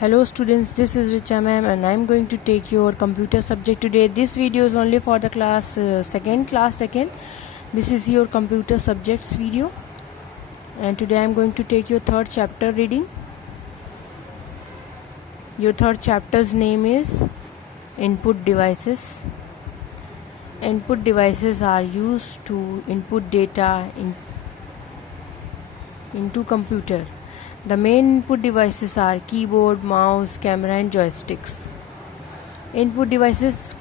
Hello students, this is Richa ma'am and I am going to take your computer subject today. This video is only for the class second. This is your computer subjects video and today I am going to take your third chapter reading. Your third chapter's name is Input Devices. Input devices are used to input data into computer. The main input devices are keyboard, mouse, camera and joysticks. Input devices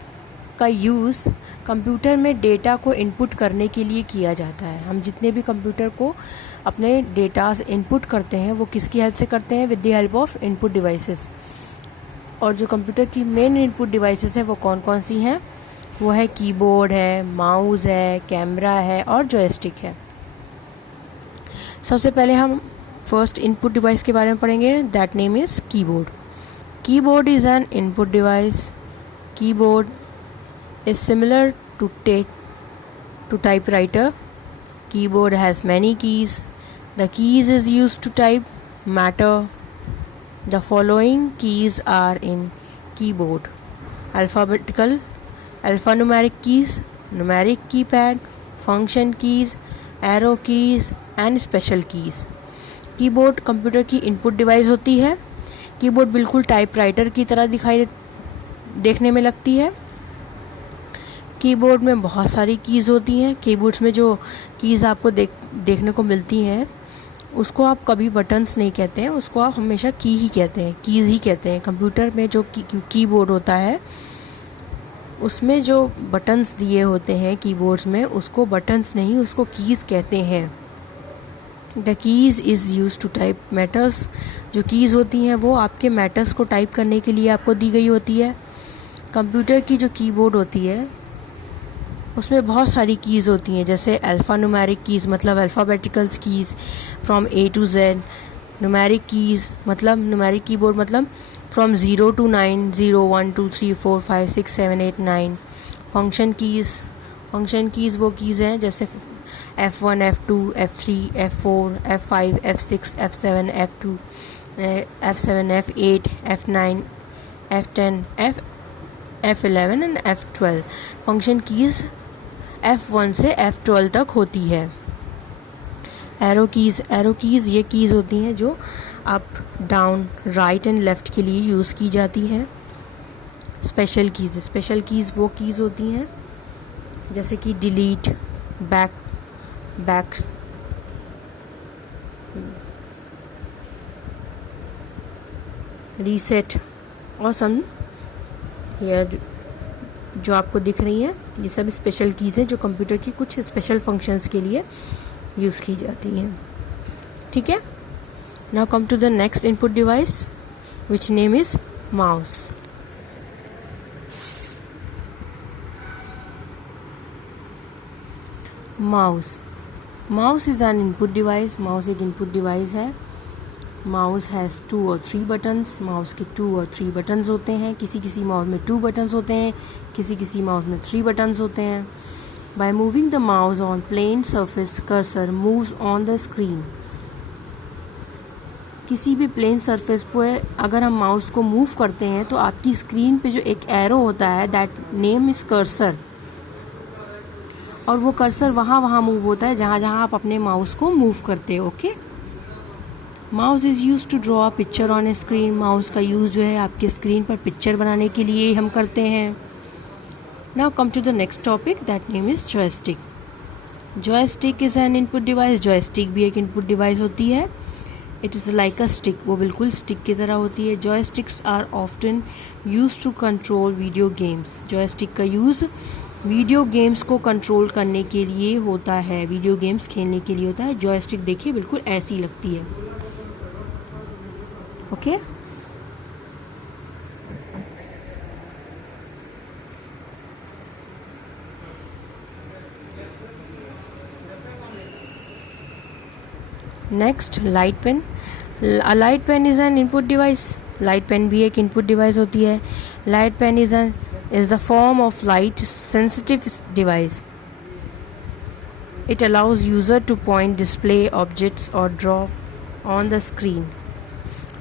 का use computer में data को input करने के लिए किया जाता है. हम जितने भी कंप्यूटर को अपने डेटा इनपुट करते हैं वो किसकी हेल्प से करते हैं? With the help of input devices. और जो कंप्यूटर की मेन इनपुट डिवाइसेस हैं वो कौन कौन सी हैं? वो है कीबोर्ड है, माउस है, कैमरा है और जॉयस्टिक है. सबसे पहले हम फर्स्ट इनपुट डिवाइस के बारे में पढ़ेंगे. That name is keyboard. Keyboard is an input device. Keyboard is similar to typewriter. Keyboard has many keys. The keys is used to type matter. The following keys are in keyboard: alphabetical, alphanumeric keys, numeric keypad, function keys, arrow keys and special keys. Keyboard computer की input device होती है. Keyboard बिल्कुल typewriter की तरह देखने में लगती है. कीबोर्ड में बहुत सारी कीज़ होती हैं. कीबोर्ड्स में जो कीज़ आपको देखने को मिलती हैं उसको आप कभी बटन्स नहीं कहते हैं, उसको आप हमेशा की ही कहते हैं, कीज़ ही कहते हैं. कंप्यूटर में जो कीबोर्ड होता है उसमें जो बटन्स दिए होते हैं कीबोर्ड्स में उसको बटन्स नहीं, उसको कीज़ कहते हैं. The keys is use to type matters. जो कीज़ होती हैं वो आपके मैटर्स को टाइप करने के लिए आपको दी गई होती है. कंप्यूटर की जो कीबोर्ड होती है उसमें बहुत सारी कीज़ होती हैं, जैसे अल्फ़ान्यूमेरिक कीज़ मतलब alphabeticals keys from A to Z. Numeric keys मतलब न्यूमेरिक कीबोर्ड मतलब फ्रॉम 0 to 9, 0 1 2 3 4 5 6 7 8 9. फंक्शन कीज़ वो कीज़ हैं जैसे F1, F2, F3, F4, F5, F6, F7, F2, F7, F8, F9, F10, F11 and F12. Function keys F1 से F12 तक होती है. Arrow keys ये कीज़ होती हैं जो up, down, right and left के लिए यूज़ की जाती हैं. स्पेशल कीज़ वो कीज़ होती हैं जैसे कि डिलीट, बैक, रीसेट और सम हियर जो आपको दिख रही हैं ये सब स्पेशल कीज़ हैं जो कंप्यूटर की कुछ स्पेशल फंक्शंस के लिए यूज़ की जाती हैं. ठीक है. Now come to the next input device which name is mouse. Mouse is an input device. Mouse एक इनपुट डिवाइस है. Mouse has 2 or 3 buttons. Mouse के 2 or 3 बटन्स होते हैं. किसी माउस में 2 बटन्स होते हैं, किसी माउस में 3 बटन्स होते हैं. By moving the mouse on plane surface, cursor moves on the screen. किसी भी प्लेन सरफेस पे अगर हम माउस को मूव करते हैं तो आपकी स्क्रीन पे जो एक एरो होता है दैट नेम इज़ कर्सर, और वो कर्सर वहाँ मूव होता है जहाँ आप अपने माउस को मूव करते हो. Okay. Mouse is use to draw a picture on a screen. Mouse का यूज़ जो है आपके स्क्रीन पर पिक्चर बनाने के लिए हम करते हैं. Now come to the next topic, that name is joystick. Joystick is an input device. Joystick भी एक input device होती है. It is like a stick. वो बिल्कुल stick की तरह होती है. Joysticks are often used to control video games. Joystick का use वीडियो गेम्स को कंट्रोल करने के लिए होता है, वीडियो गेम्स खेलने के लिए होता है. जॉयस्टिक देखिए बिल्कुल ऐसी लगती है. Okay. Next, light pen. Light pen is an input device. Light pen भी एक इनपुट डिवाइस होती है. Light pen is the form of light sensitive device. It allows user to point, display objects और draw on the screen.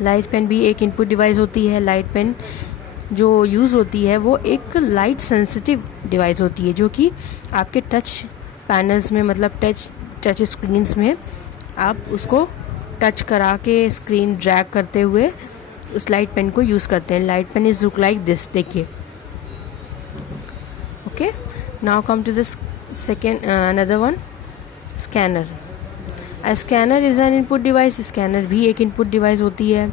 Light pen भी एक input device होती है। Light pen जो यूज़ होती है वो एक लाइट सेंसिटिव डिवाइस होती है, जो कि आपके टच पैनल्स में, मतलब टच स्क्रीन्स में आप उसको टच करा के स्क्रीन ड्रैग करते हुए उस लाइट पेन को यूज़ करते हैं। Light pen is look like this, देखिए। Okay, now come to this second another one, scanner. Scanner is an input device. Scanner भी एक इनपुट डिवाइस होती है।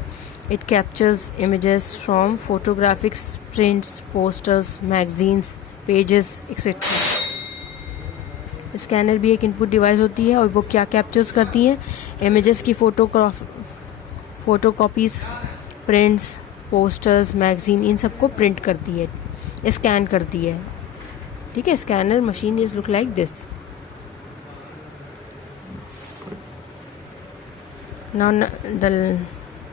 It captures images from photographics, prints, posters, magazines, pages etcetera. Scanner भी एक input device होती है और वो क्या कैप्चर्स करती हैं? इमेजेस की फोटोकॉपीज़, प्रिंट्स, पोस्टर्स, मैगजीन, इन सबको प्रिंट करती है, स्कैन करती है। ठीक है, scanner machine is look like this. Now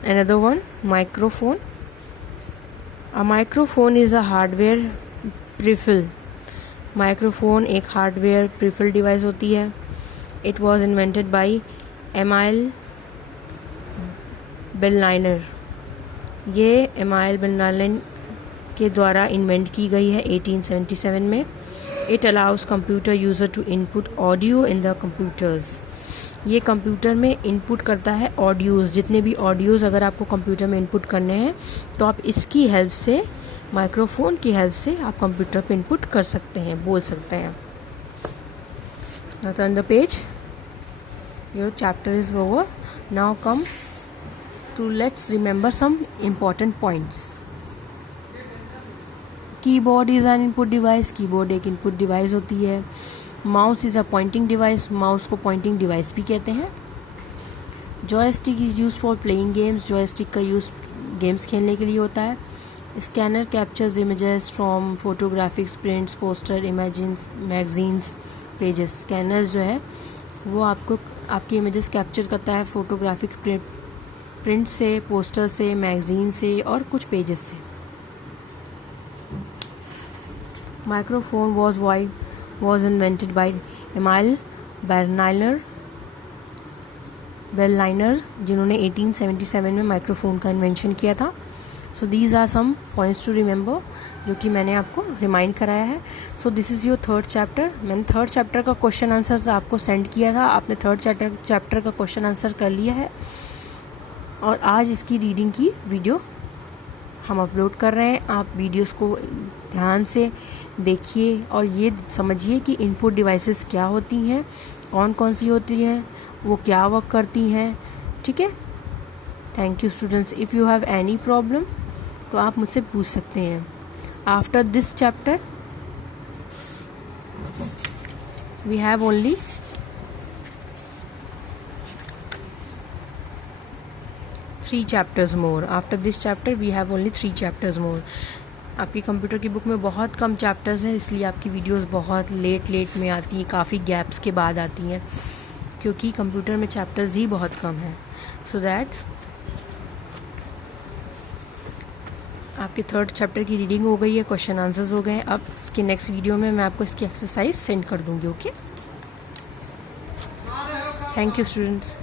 another one, microphone. A microphone is a hardware peripheral. Microphone एक हार्डवेयर प्रिफल डिवाइस होती है। It was invented by Emile Berliner. ये एमाइल बेलनाइन के द्वारा इन्वेंट की गई है 1877 में। It allows computer user to input audio in the computers. ये कंप्यूटर में इनपुट करता है ऑडियोज़, जितने भी ऑडियोज़ अगर आपको कंप्यूटर में इनपुट करने हैं तो आप इसकी हेल्प से, माइक्रोफोन की हेल्प से आप कंप्यूटर पे इनपुट कर सकते हैं, बोल सकते हैं। Now turn the page. Your chapter is over. Now come to let's remember some important points. Keyboard is an input device. Keyboard एक इनपुट डिवाइस होती है। Mouse is a pointing device. Mouse को पॉइंटिंग डिवाइस भी कहते हैं। Joystick is use for playing games. Joystick का use games खेलने के लिए होता है। Scanner captures images from photographics, prints, poster, imagines, magazines, pages. Scanner जो है वो आपको आपकी इमेजेस कैप्चर करता है फोटोग्राफिक प्रिंट से, पोस्टर से, मैगजीन से और कुछ पेजेस से। Microphone was invented by Emile Berliner, जिन्होंने 1877 में माइक्रोफोन का इन्वेंशन किया था। So these are some points to remember, जो कि मैंने आपको रिमाइंड कराया है। So this is your third chapter. मैंने थर्ड चैप्टर का क्वेश्चन आंसर आपको सेंड किया था, आपने थर्ड चैप्टर का क्वेश्चन आंसर कर लिया है और आज इसकी रीडिंग की वीडियो हम अपलोड कर रहे हैं। आप वीडियोस को ध्यान से देखिए और ये समझिए कि इनपुट डिवाइसेस क्या होती हैं, कौन कौन सी होती हैं, वो क्या वर्क करती हैं। ठीक है, thank you students. If you have any problem तो आप मुझसे पूछ सकते हैं। After this chapter we have only 3 chapters more. After this chapter we have only 3 chapters more. आपकी कंप्यूटर की बुक में बहुत कम चैप्टर्स हैं, इसलिए आपकी वीडियोस बहुत लेट में आती हैं, काफ़ी गैप्स के बाद आती हैं, क्योंकि कंप्यूटर में चैप्टर्स ही बहुत कम हैं। सो दैट आपके थर्ड चैप्टर की रीडिंग हो गई है, क्वेश्चन आंसर्स हो गए हैं। अब इसकी नेक्स्ट वीडियो में मैं आपको इसकी एक्सरसाइज सेंड कर दूँगी। Okay, thank you students.